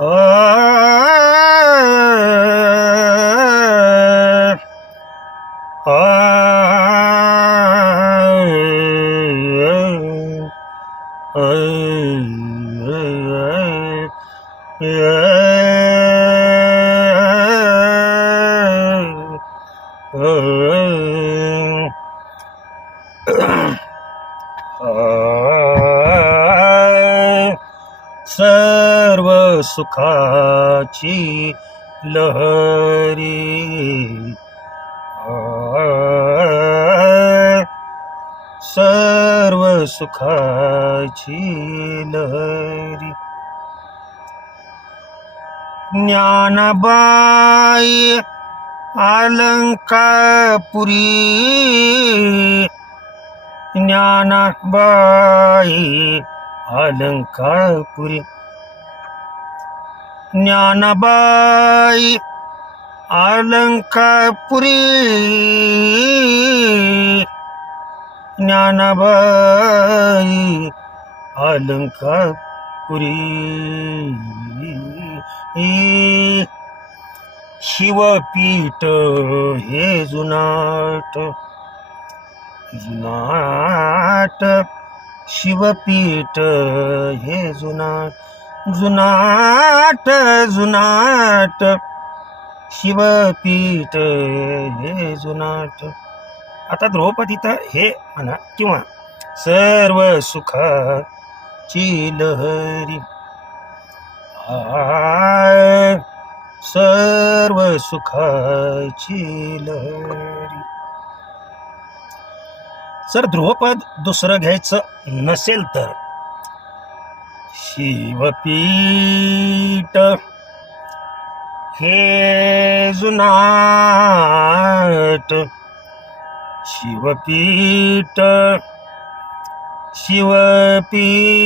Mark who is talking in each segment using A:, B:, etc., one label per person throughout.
A: सर्व सुखाची लहरी. सर्व सुखाची लहरी. ज्ञानबाई अलंकापुरी. ज्ञानबाई अलंकापुरी. ज्ञानबाई अलंकापुरी ज्ञानबाई अलंकापुरी शिवपीठ हे जुनाट जुनाट शिवपीठ हे जुनाट. जुनाट जुनाट. शिवपीठ हे जुनाट. आता द्रौपदीत हे म्हणा किंवा सर्व सुखाची लहरी. आ, सर्व सुखाची लहरी. जर ध्रुवपद दुसरं घ्यायचं नसेल तर शिवपीठ. हे जुनाट शिवपीठ. शिवपी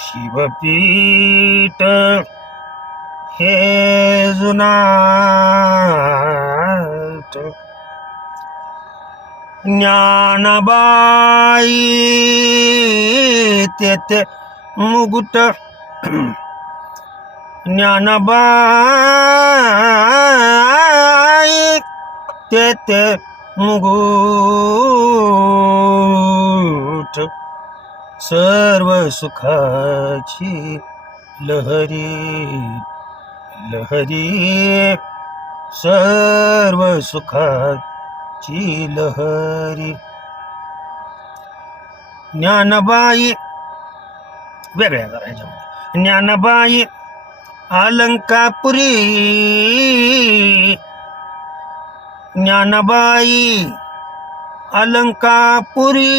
A: शिवपीठ. हे जुनाट. ज्ञानबाई तेथे मुगुट. ज्ञानबाई तेथे मुगुट. सर्व सुखाची लहरी लहरी सर्व सुखाची लहरी। ज्ञानबाई वेगळ्या ह्याच्यामध्ये ज्ञानबाई अलंकापुरी। ज्ञानबाई अलंकापुरी।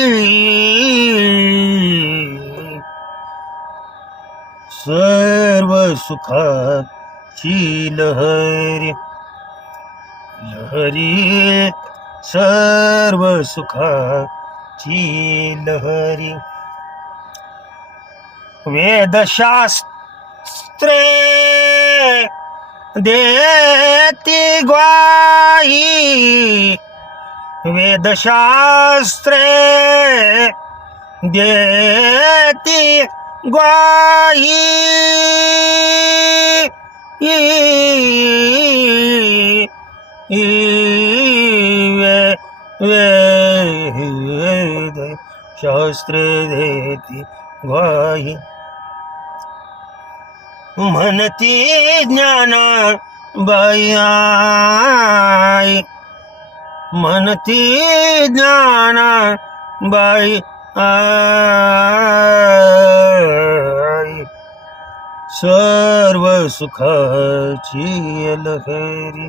A: सर्व ची लहरी लहरी सर्व सुखाची लहरी. वेदशास्त्रे देती ग्वाही वेदशास्त्रे देती ग्वाही. शास्त्र देती ग्वाही म्हणती ज्ञाना बाई म्हणती ज्ञाना बाई आई सर्व सुखाची लहरी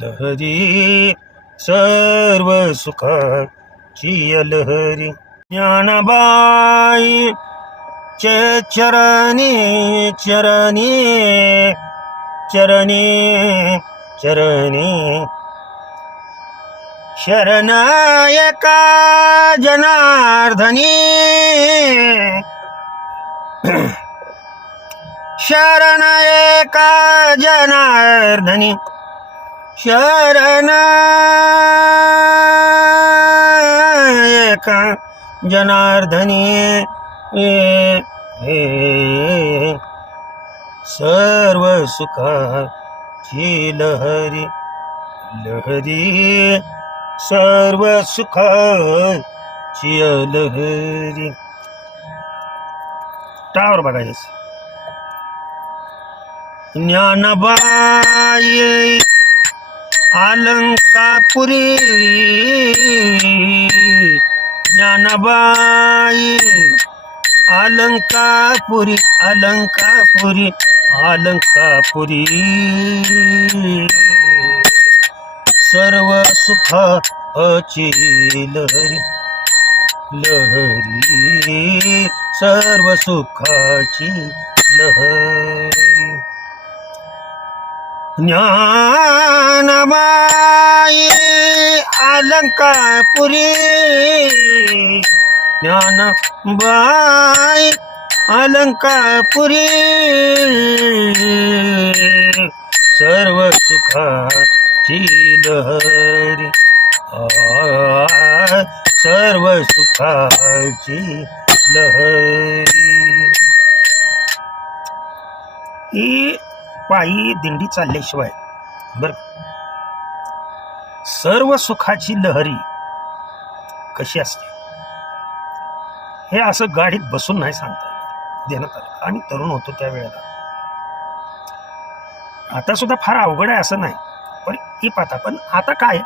A: लहरी सर्व सुखाची लहरी. ज्ञानबाई चे चरणी चरणी चरणी चरणी. शरणायका जनार्दनी। शरणयका जनार्दनी शरण एका जनार्दनी ए- ए- सर्व सुखाची लहरी लहरी सर्व सुखाची लहरी. टावर बघायचं ज्ञानबाई अलंकापुरी ज्ञानबाई अलंकापुरी अलंकापुरी अलंकापुरी. सर्व सुखाची लहरी लहरी. सर्व सुखाची लहरी. ज्ञानमाई अलंकापुरी ज्ञानबाई अलंकापुरी सर्व सुखाची लहरी। सर्व सुखाची लहरी। पायी दिंडी चालल्याशिवाय. बर. सर्व सुखाची लहरी कशी असते? हे असं गाडीत बसून नाही सांगता देण्यात आलं आणि तरुण होतो त्या वेळेला. आता सुद्धा फार अवघड आहे असं नाही. पण ही पाहता पण आता काय?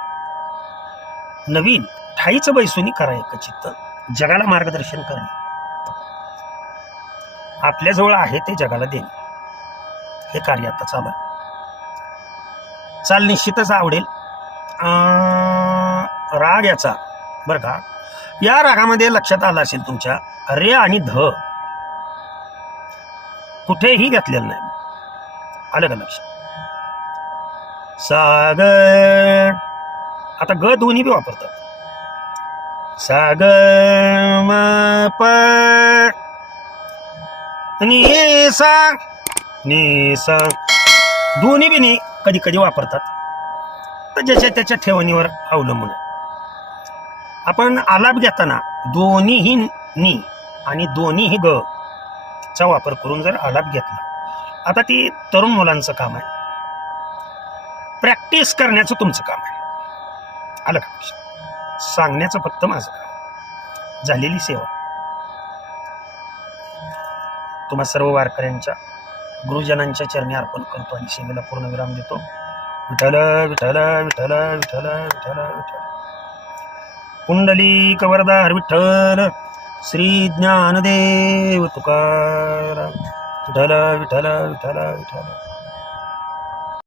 A: नवीन ठाईचं बैसुनी करा एक चित्त जगाला मार्गदर्शन करणे आपल्याजवळ आहे ते जगाला देणे. हे कार्य आता चालू आहे. चाल निश्चितच आवडेल. अं, राग याचा बरं का? या रागामध्ये लक्षात आलं असेल तुमच्या रे आणि ध. कुठेही घेतलेलं नाही. आलं का लक्षात? सागर. आता ग दोन्ही बी वापरतात. साग म प. हे सा. नि सा दोन्ही बी कधी कधी वापरतात. तर ज्याच्या त्याच्या ठेवणीवर अवलंबून आपण आलाप घेताना दोन्हीही नी आणि दोन्हीही ग चा वापर करून जर आलाप घेतला. आता ती तरुण मुलांचं काम आहे. प्रॅक्टिस करण्याचं तुमचं काम आहे. आलं का सांगण्याचं फक्त माझं काम झालेली सेवा. तुम्हा सर्व वारकऱ्यांच्या गुरुजनांच्या चरणी अर्पण करतो आणि सेवेला पूर्ण विराम देतो. विठ्ठल विठ्ठल विठ्ठल विठ्ठल विठ्ठल विठ्ठल. कुंडली कवरदार विठ्ठल श्री ज्ञानदेव तुकाराम. विठ्ठल विठ्ठल विठ्ठल विठ्ठल.